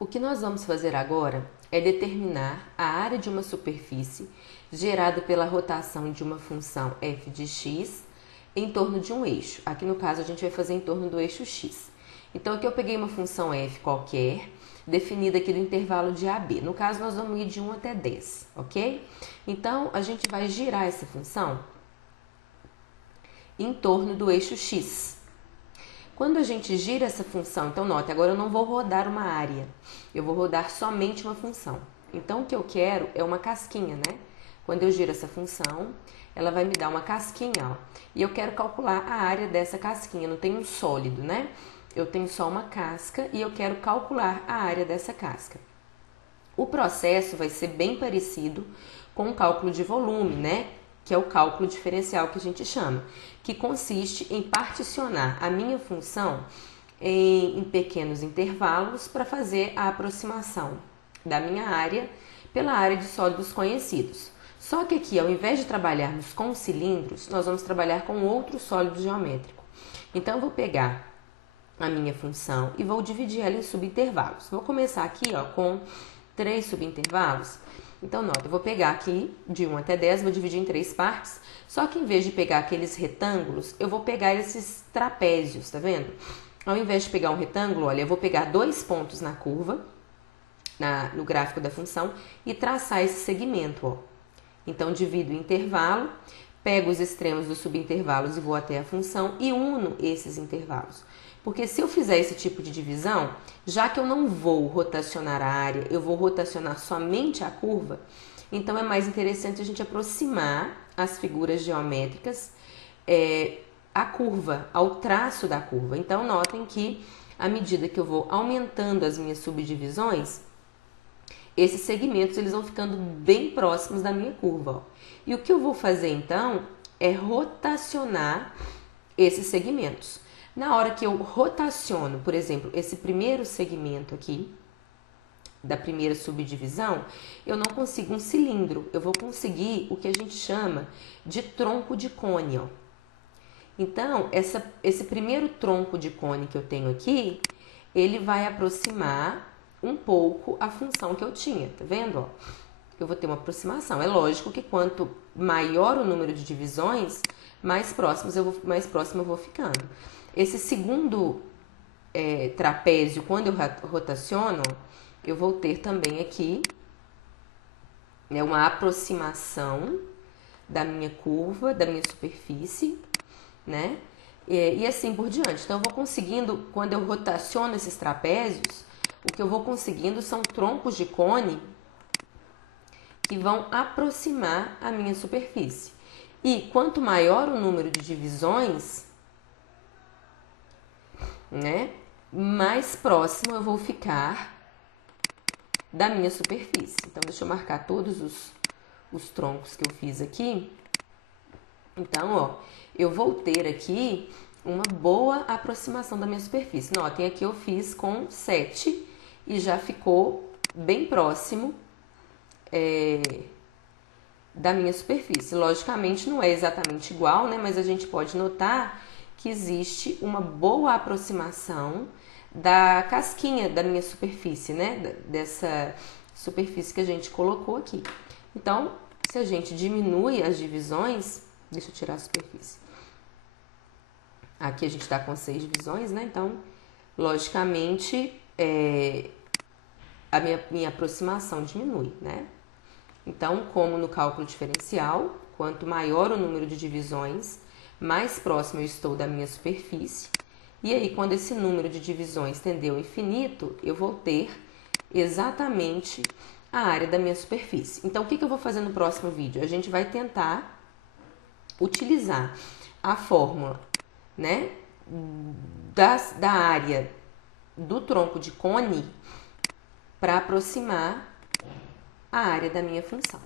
O que nós vamos fazer agora é determinar a área de uma superfície gerada pela rotação de uma função f de x em torno de um eixo. Aqui no caso a gente vai fazer em torno do eixo x. Então aqui eu peguei uma função f qualquer, definida aqui no intervalo de AB. No caso nós vamos ir de 1 até 10, ok? Então a gente vai girar essa função em torno do eixo x. Quando a gente gira essa função, então note, agora eu não vou rodar uma área, eu vou rodar somente uma função. Então o que eu quero é uma casquinha, né? Quando eu giro essa função, ela vai me dar uma casquinha, ó. E eu quero calcular a área dessa casquinha, não tem um sólido, né? Eu tenho só uma casca e eu quero calcular a área dessa casca. O processo vai ser bem parecido com o cálculo de volume, né? Que é o cálculo diferencial que a gente chama, que consiste em particionar a minha função em pequenos intervalos para fazer a aproximação da minha área pela área de sólidos conhecidos. Só que aqui, ao invés de trabalharmos com cilindros, nós vamos trabalhar com outro sólido geométrico. Então, eu vou pegar a minha função e vou dividir ela em subintervalos. Vou começar aqui, ó, com 3 subintervalos. Então, nota, eu vou pegar aqui de 1 até 10, vou dividir em 3 partes, só que em vez de pegar aqueles retângulos, eu vou pegar esses trapézios, tá vendo? Ao invés de pegar um retângulo, olha, eu vou pegar 2 pontos na curva, no gráfico da função, e traçar esse segmento, ó. Então, divido o intervalo, pego os extremos dos subintervalos e vou até a função e uno esses intervalos. Porque se eu fizer esse tipo de divisão, já que eu não vou rotacionar a área, eu vou rotacionar somente a curva, então é mais interessante a gente aproximar as figuras geométricas à curva, ao traço da curva. Então, notem que à medida que eu vou aumentando as minhas subdivisões, esses segmentos eles vão ficando bem próximos da minha curva, ó. E o que eu vou fazer então é rotacionar esses segmentos. Na hora que eu rotaciono, por exemplo, esse primeiro segmento aqui, da primeira subdivisão, eu não consigo um cilindro, eu vou conseguir o que a gente chama de tronco de cone, ó. Então, esse primeiro tronco de cone que eu tenho aqui, ele vai aproximar um pouco a função que eu tinha, tá vendo, ó? Eu vou ter uma aproximação. É lógico que quanto maior o número de divisões, mais próximo eu vou ficando. Esse segundo trapézio, quando eu rotaciono, eu vou ter também aqui, né, uma aproximação da minha curva, da minha superfície, né? E assim por diante. Então, eu vou conseguindo, quando eu rotaciono esses trapézios, o que eu vou conseguindo são troncos de cone que vão aproximar a minha superfície. E quanto maior o número de divisões, né, mais próximo eu vou ficar da minha superfície. Então, deixa eu marcar todos os troncos que eu fiz aqui. Então, ó, eu vou ter aqui uma boa aproximação da minha superfície. Notem, aqui eu fiz com 7 e já ficou bem próximo da minha superfície. Logicamente não é exatamente igual, né? Mas a gente pode notar que existe uma boa aproximação da casquinha da minha superfície, né? Dessa superfície que a gente colocou aqui. Então, se a gente diminui as divisões, deixa eu tirar a superfície. Aqui a gente está com 6 divisões, né? Então, logicamente, a minha aproximação diminui, né? Então, como no cálculo diferencial, quanto maior o número de divisões, mais próximo eu estou da minha superfície. E aí, quando esse número de divisões tender ao infinito, eu vou ter exatamente a área da minha superfície. Então, o que eu vou fazer no próximo vídeo? A gente vai tentar utilizar a fórmula, né, da área do tronco de cone para aproximar a área da minha função.